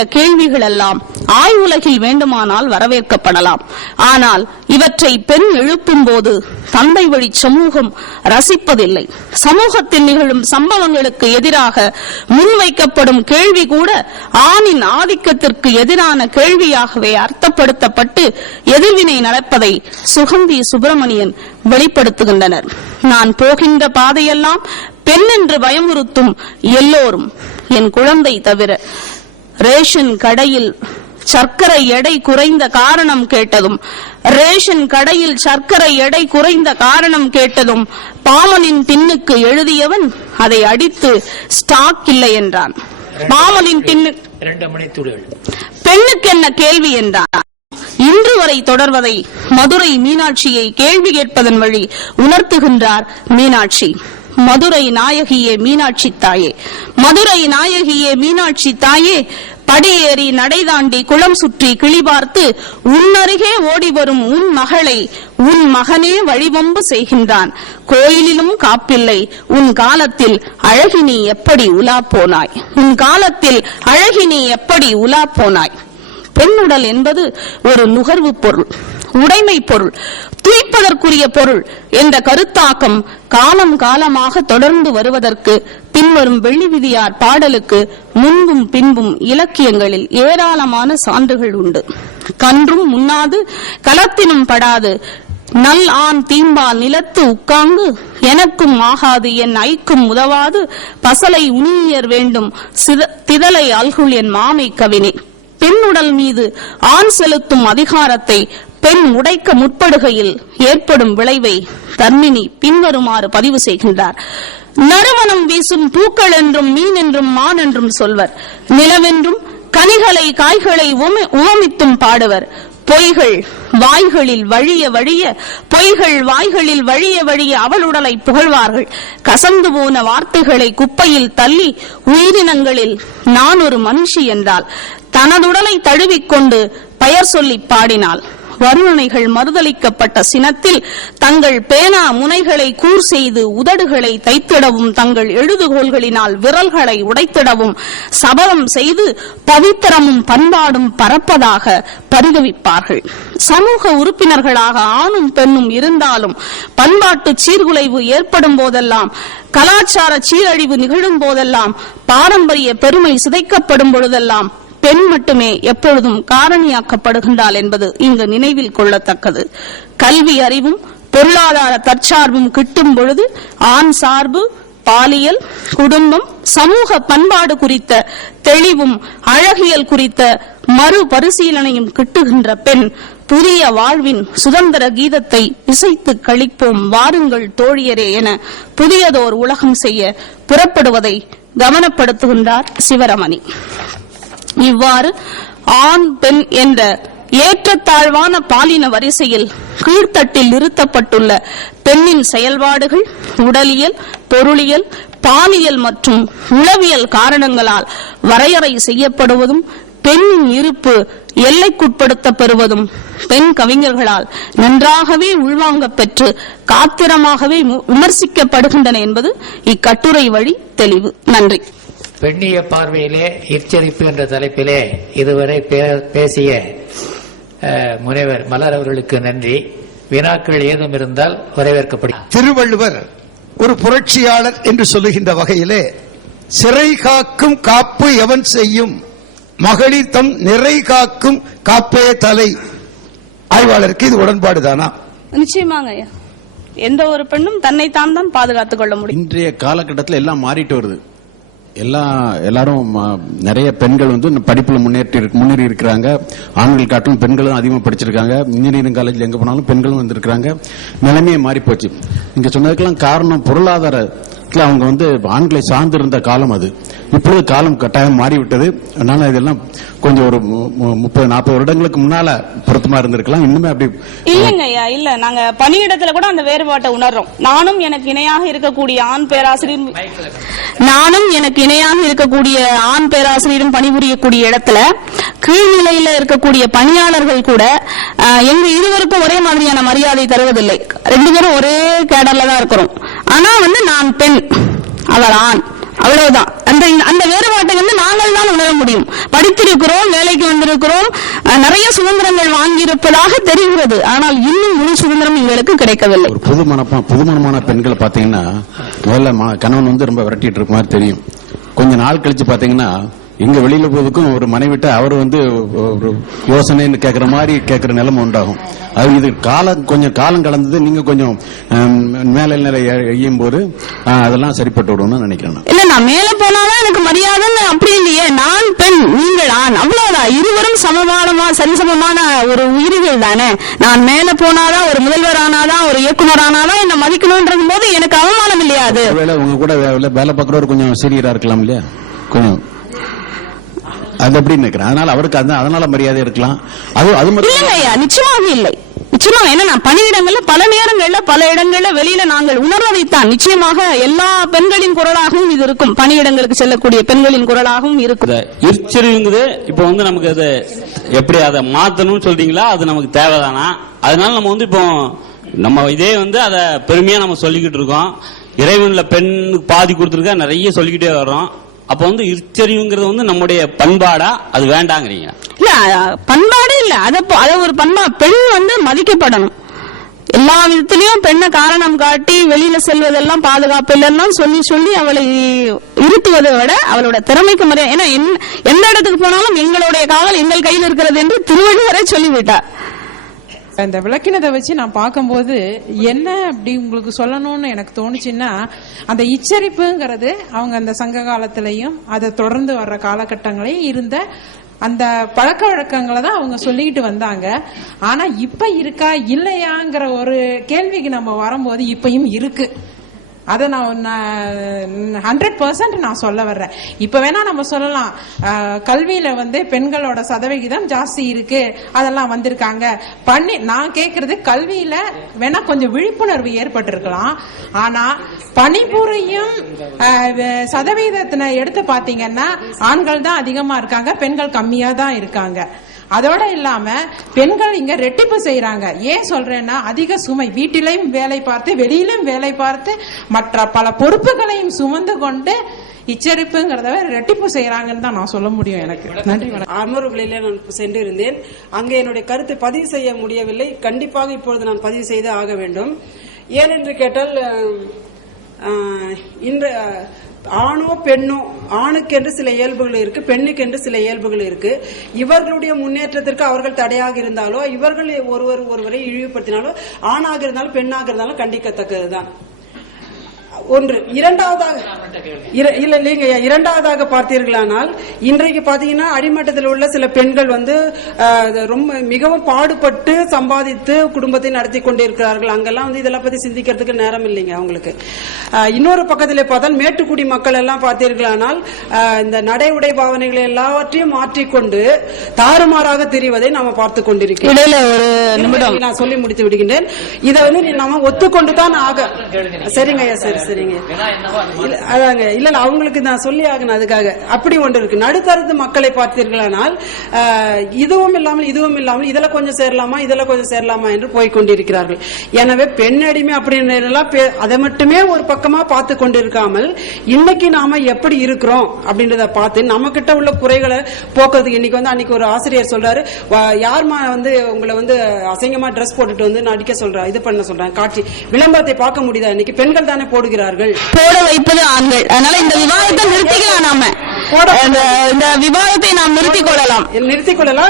என்ற கேள்விகள் எல்லாம் ஆய்வுலகில் வேண்டுமானால் வரவேற்கப்படலாம். ஆனால் இவற்றை பெண் எழுப்பும் போது தந்தை வழி சமூகம் ரசிப்பதில்லை. சமூகத்தில் நிகழும் சம்பவங்களுக்கு எதிராக முன்வைக்கப்படும் கேள்வி கூட ஆணின் ஆதிக்கத்திற்கு எதிரான கேள்வியாகவே அர்த்தப்படுத்தப்பட்டு எதிர்வினை நடப்பதை சுகந்தி சுப்பிரமணியன் வெளிப்படுத்துகின்றனர். நான் போகின்ற பாதையெல்லாம் பெண் என்று பயமுறுத்தும் எல்லோரும் என் குழந்தை தவிர ரேஷன் கடையில் சர்க்கரை எடை குறைந்த காரணம் கேட்டதும் ரேஷன் கடையில் சர்க்கரை எடை குறைந்த காரணம் கேட்டதும் பாமலின் டின்னுக்கு எழுதியவன் அதை அடித்து ஸ்டாக் இல்லை என்றான். பாமலின் மணித்துளிகள் பெண்ணுக்கு என்ன கேள்வி என்றார் இன்று வரை தொடர்வதை மதுரை மீனாட்சியை கேள்வி கேட்பதன் வழி உணர்த்துகின்றார் மீனாட்சி. மதுரை நாயகியே மீனாட்சி தாயே. மதுரை நாயகியே மீனாட்சி தாயே படியேறி நடைதாண்டி குளம் சுற்றி கிளிபார்த்து உன்னருகே ஓடி வரும் உன் மகளை உன் மகனே வழிவம்பு செய்கின்றான். கோயிலிலும் காப்பில்லை உன் காலத்தில் அழகினி எப்படி உலா போனாய் உன் காலத்தில் அழகினி எப்படி உலா போனாய் பெண்ணுடல் என்பது ஒரு நுகர்வு பொருள். உடைமை பொருள் துய்ப்பதற்குரிய பொருள் என்ற கருத்தாக்கம் காலம் காலமாக தொடர்ந்து வருவதற்கு பின்வரும் வெள்ளி விதியார் பாடலுக்கு முன்பும் பின்பும் இலக்கியங்களில் ஏராளமான சான்றுகள் உண்டு. கன்றும் முன்னாது களத்தினும் படாது நல் ஆண் தீம்பால் நிலத்து உட்காங்கு எனக்கும் ஆகாது என் ஐக்கும் உதவாது பசலை உணியர் வேண்டும் சித- திதலை அல்குள் என் மாமை கவினே. பெண்ணுடல் மீது ஆண் செலுத்தும் அதிகாரத்தை பெண் உடைக்க முற்படுகையில் ஏற்படும் விளைவை தர்மினி பின்வருமாறு பதிவு செய்கின்றார். நறுமணம் வீசும் பூக்கள் என்றும் மீன் என்றும் மான் என்றும் சொல்வர். நிலவென்றும் கனிகளை காய்களை உவமித்தும் பாடுவர். பொய்கள் வாய்களில் வழிய வழிய பொய்கள் வாய்களில் வழிய வழிய அவள் உடலை புகழ்வார்கள். கசந்து போன வார்த்தைகளை குப்பையில் தள்ளி உயிரினங்களில் நான் ஒரு மனுஷி என்றால் தனதுடலை தழுவிக்கொண்டு பெயர் சொல்லி பாடினாள். வருணனைகள் மறுதளிக்கப்பட்ட சினத்தில் தங்கள் பேனா முனைகளை கூர் செய்து உதடுகளை தைத்திடவும் தங்கள் எழுதுகோள்களினால் விரல்களை உடைத்திடவும் சபதம் செய்து பவித்திரமும் பண்பாடும் பரப்பதாக பரிதவிப்பார்கள் சமூக உறுப்பினர்களாக ஆணும் பெண்ணும் இருந்தாலும் பண்பாட்டு சீர்குலைவு ஏற்படும் போதெல்லாம் கலாச்சார சீரழிவு நிகழும் போதெல்லாம் பாரம்பரிய பெருமை சிதைக்கப்படும் பொழுதெல்லாம் பெண் மட்டுமே எப்பொழுதும் காரணியாக்கப்படுகின்றாள் என்பது இங்கு நினைவில் கொள்ளத்தக்கது. கல்வி அறிவும் பொருளாதார தற்சார்பும் கிட்டும் பொழுது ஆண் சார்பு பாலியல் குடும்பம் சமூக பண்பாடு குறித்த தெளிவும் அழகியல் குறித்த மறுபரிசீலனையும் கிட்டுகின்ற பெண் புதிய வாழ்வின் சுதந்திர கீதத்தை இசைத்து கழிப்போம் வாருங்கள் தோழியரே என புதியதோர் உலகம் செய்ய புறப்படுவதை கவனப்படுத்துகின்றார் சிவரமணி. இவ்வாறு ஆண் பெண் என்ற ஏற்றத்தாழ்வான பாலின வரிசையில் கீழ்த்தட்டில் நிறுத்தப்பட்டுள்ள பெண்ணின் செயல்பாடுகள் உடலியல் பொருளியல் பாலியல் மற்றும் உளவியல் காரணங்களால் வரையறை செய்யப்படுவதும் பெண்ணின் இருப்பு எல்லைக்குட்படுத்தப் பெறுவதும் பெண் கவிஞர்களால் நன்றாகவே உள்வாங்க பெற்று காத்திரமாகவே விமர்சிக்கப்படுகின்றன என்பது இக்கட்டுரை வழி தெளிவு. நன்றி. பெண்ணிய பார்வையிலே எச்சரிப்பு என்ற தலைப்பிலே இதுவரை பே- பேசிய முனைவர் மலர் அவர்களுக்கு நன்றி. வினாக்கள் ஏதும் இருந்தால் வரவேற்கப்படும் திருவள்ளுவர் ஒரு புரட்சியாளர் என்று சொல்லுகின்ற வகையிலே சிறை காக்கும் காப்பு எவன் செய்யும்? மகளிர் தம் நிறை காக்கும் காப்பே தலை. ஆய்வாளருக்கு இது உடன்பாடுதானா? நிச்சயமாங்க ஐயா. எந்த ஒரு பெண்ணும் தன்னைத்தான் தான் பாதுகாத்துக் கொள்ள முடியும். இன்றைய காலகட்டத்தில் எல்லாம் மாறிட்டு வருது. எல்லா எல்லாரும் ம, நிறைய பெண்கள் வந்து இந்த படிப்புல முன்னேற்றி முன்னேறி இருக்கிறாங்க. ஆண்கள் காட்டும் பெண்களும் அதிகமாக படிச்சிருக்காங்க. இன்ஜினியரிங் காலேஜ்ல எங்க போனாலும் பெண்களும் வந்திருக்கிறாங்க. நிலைமையே மாறி போச்சு நீங்க சொன்னதுக்கெல்லாம் காரணம் பொருளாதாரத்தில் அவங்க வந்து ஆண்களை சார்ந்திருந்த காலம் அது. இப்பொழுது காலம் கட்டாயம் மாறிவிட்டது. அதனால இதெல்லாம் கொஞ்சம் ஒரு மு- மு- முப்பது நாற்பது வருடங்களுக்கு முன்னால பொருத்தமா இருந்திருக்கலாம். இன்னுமே அப்படி இல்லைங்க ஐயா இல்ல. நாங்க பணியிடத்துல கூட அந்த வேறுபாட்டை உணர்றோம். நானும் எனக்கு இணையாக இருக்கக்கூடிய ஆண் பேராசிரியர் நானும் எனக்கு இணையாக இருக்கக்கூடிய ஆண் பேராசிரியரும் பணிபுரியக்கூடிய இடத்துல கீழ்நிலையில இருக்கக்கூடிய பணியாளர்கள் கூட எங்க இருவருக்கும் ஒரே மாதிரியான மரியாதை தருவதில்லை. ரெண்டு பேரும் ஒரே கேடர்ல தான் இருக்கிறோம். ஆனா வந்து நான் பெண். அவர் ஆண். அவ்வளவுதான். அந்த அந்த வேறுபாட்டை வந்து நாங்கள் தான் உணர முடியும். படித்திருக்கிறோம் வேலைக்கு வந்திருக்கிறோம் நிறைய சுதந்திரங்கள் வாங்கியிருப்பதாக தெரிகிறது. ஆனால் இன்னும் முழு சுதந்திரம் எங்களுக்கு கிடைக்கவில்லை. ஒரு புது மனப்பா புதுமணமான பெண்களை பாத்தீங்கன்னா முதல்ல ம- கணவன் வந்து ரொம்ப விரட்டிட்டு இருக்க மாதிரி தெரியும். கொஞ்ச நாள் கழிச்சு பாத்தீங்கன்னா இங்க வெளியில போறதுக்கும் ஒரு மனைவிட்ட அவர் வந்து ஒரு யோசனைன்னு கேக்குற மாதிரி கேக்குற நிலைமை உண்டாகும். அது இது காலம் கொஞ்சம் காலம் கடந்தது நீங்க கொஞ்சம் மேல நிலை எய்யும் போது அதெல்லாம் சரிப்பட்டு விடும்னு நினைக்கிறேன் நான். இல்ல நான் மேல போனாதான் எனக்கு மரியாதைன்னு அப்படி இல்லையே. நான் பெண் நீங்கள்? ஆண் அவ்வளவுதான். இருவரும் சமமானமா சரிசமமான ஒரு உயிர்கள் தானே. நான் மேல போனாதான் ஒரு முதல்வர் ஆனாதான் ஒரு இயக்குனர் ஆனாதான் என்ன மதிக்கணும்ன்றது போது எனக்கு அவமானம் இல்லையா அது? உங்க கூட வேலை பார்க்கறவர் கொஞ்சம் சீரியரா இருக்கலாம் இல்லையா? கொஞ்சம் அது எப்படி நினைக்கிறேன் அதனால அவருக்கு அந்த அதனால மரியாதை இருக்கலாம். அது அது மட்டும் இல்லைங்க ஐயா நிச்சயமாக இல்லை. நிச்சயமாக ஏன்னா நான் பணியிடங்கள்ல பல நேரங்கள்ல பல இடங்கள்ல வெளியில நாங்கள் உணர்வதைத்தான். நிச்சயமாக எல்லா பெண்களின் குரலாகவும் இது இருக்கும். பணியிடங்களுக்கு செல்லக்கூடிய பெண்களின் குரலாகவும் இருக்கும். இந்த எரிச்சரிவுங்குது இப்போ வந்து நமக்கு அது எப்படி அதை மாத்தணும்னு சொல்றீங்களா? அது நமக்கு தேவைதானா? அதனால நம்ம வந்து இப்போ நம்ம இதே வந்து அதை பெருமையா நம்ம சொல்லிக்கிட்டு இருக்கோம். இறைவன்ல பெண்ணுக்கு பாதி கொடுத்துருக்கா நிறைய சொல்லிக்கிட்டே வர்றோம். அப்போ வந்து இச்சரிவுங்கிறது வந்து நம்முடைய பண்பாடா? அது வேண்டாங்கிறீங்க. இல்ல பண்பாடே இல்ல. அத அத ஒரு பண்பா பெண் வந்து மதிக்கப்படணும். எல்லா விதத்திலயும் பெண்ணை காரணம் காட்டி வெளியில செல்வதெல்லாம் பாதுகாப்பு இல்லைன்னா சொல்லி சொல்லி அவளை இருத்துவதை விட அவளோட திறமைக்கு மரியாதை ஏன்னா என்- எந்த இடத்துக்கு போனாலும் எங்களுடைய காவல் எங்கள் கையில் இருக்கிறது என்று திருவள்ளுவரை சொல்லிவிட்டார். அந்த விளக்கினதை வச்சு நான் பார்க்கும்போது என்ன அப்படி உங்களுக்கு சொல்லணும்னு எனக்கு தோணுச்சுன்னா அந்த இச்சரிப்புங்கிறது அவங்க அந்த சங்க காலத்திலையும் அதை தொடர்ந்து வர்ற காலகட்டங்களையும் இருந்த அந்த பழக்க வழக்கங்களை தான் அவங்க சொல்லிக்கிட்டு வந்தாங்க. ஆனா இப்ப இருக்கா இல்லையாங்கிற ஒரு கேள்விக்கு நம்ம வரும்போது இப்பயும் இருக்கு. அதை நான் ஹண்ட்ரட் பர்சன்ட் நான் சொல்ல வர்றேன். இப்ப வேணா நம்ம சொல்லலாம் கல்வியில வந்து பெண்களோட சதவிகிதம் ஜாஸ்தி இருக்கு அதெல்லாம் வந்திருக்காங்க. பண்ணி நான் கேக்குறது கல்வியில வேணா கொஞ்சம் விழிப்புணர்வு ஏற்பட்டிருக்கலாம். ஆனா பணிபுரியும் சதவீதத்தின எடுத்து பாத்தீங்கன்னா ஆண்கள் தான் அதிகமா இருக்காங்க பெண்கள் கம்மியா தான் இருக்காங்க. அதோட இல்லாம பெண்கள் இங்க ரெட்டிப்பு செய்யறாங்க ஏன் சொல்றேன்னா அதிக சுமை. வீட்டிலையும் வேலை பார்த்து வெளியிலும் வேலை பார்த்து மற்ற பல பொறுப்புகளையும் சுமந்து கொண்டு இச்சரிப்புங்கிறத ரெட்டிப்பு செய்யறாங்கன்னு தான் நான் சொல்ல முடியும் எனக்கு. நன்றி அமர்வுகளிலே நான் சென்றிருந்தேன் அங்கே என்னுடைய கருத்தை பதிவு செய்ய முடியவில்லை. கண்டிப்பாக இப்பொழுது நான் பதிவு செய்து ஆக வேண்டும். ஏனென்று கேட்டால் இன்று ஆணோ பெண்ணோ ஆணுக்கென்று சில இயல்புகள் இருக்கு பெண்ணுக்கென்று சில இயல்புகள் இருக்கு. இவர்களுடைய முன்னேற்றத்திற்கு அவர்கள் தடையாக இருந்தாலோ இவர்கள் ஒருவர் ஒருவரை இழிவுபடுத்தினாலோ ஆணாக இருந்தாலும் பெண்ணாக இருந்தாலும் கண்டிக்கத்தக்கதுதான். ஒன்று. இரண்டாவதாக இர- இல்ல இல்லைங்க இரண்டாவதாக பார்த்தீர்களானால் இன்றைக்கு பாத்தீங்கன்னா அடிமட்டத்தில் உள்ள சில பெண்கள் வந்து ரொம்ப மிகவும் பாடுபட்டு சம்பாதித்து குடும்பத்தை நடத்தி கொண்டிருக்கிறார்கள். அங்கெல்லாம் வந்து இதெல்லாம் பத்தி சிந்திக்கிறதுக்கு நேரம் இல்லைங்க அவங்களுக்கு. இன்னொரு பக்கத்திலே பார்த்தால் மேட்டுக்குடி மக்கள் எல்லாம் பார்த்தீர்களானால் இந்த நடை உடை பாவனைகளை எல்லாவற்றையும் மாற்றிக்கொண்டு தாறுமாறாக தெரிவதை நாம பார்த்து கொண்டிருக்கிறோம். இடையில ஒரு நிமிடம். நான் சொல்லி முடித்து விடுகின்றேன். இதை வந்து நாம ஒத்துக்கொண்டு தான் ஆக சரிங்க ஐயா சரி. சரிங்க அதாங்க. இல்ல அவங்களுக்கு நான் சொல்லி ஆகணும் அதுக்காக. அப்படி ஒன்று இருக்கு. நடுத்தரத்து மக்களை பார்த்தீர்களானால் இதுவும் இல்லாமல் இதுவும் இல்லாமல் இதுல கொஞ்சம் சேரலாமா இதுல கொஞ்சம் சேரலாமா என்று போய் கொண்டிருக்கிறார்கள் எனவே பெண் அடிமை அப்படின்னு அதை மட்டுமே ஒரு பக்கமா பார்த்து கொண்டிருக்காமல் இன்னைக்கு நாம எப்படி இருக்கிறோம் அப்படின்றத பார்த்து நம்ம கிட்ட உள்ள குறைகளை போக்குறதுக்கு இன்னைக்கு வந்து அன்னைக்கு ஒரு ஆசிரியர் சொல்றாரு. யார்மா வந்து உங்களை வந்து அசிங்கமா ட்ரெஸ் போட்டுட்டு வந்து நடிக்க சொல்றா இது பண்ண சொல்றாங்க. காட்சி விளம்பரத்தை பார்க்க முடியுதா இன்னைக்கு? பெண்கள் தானே போடுகிறார்கள் போட வைப்பது ஆண்கள். அதனால இந்த விவாதத்தை நிறுத்திக்கலாம் நாம. இந்த- இந்த விவாதத்தை நாம் நிறுத்திக் கொள்ளலாம். நிறுத்திக் கொள்ளலாம்.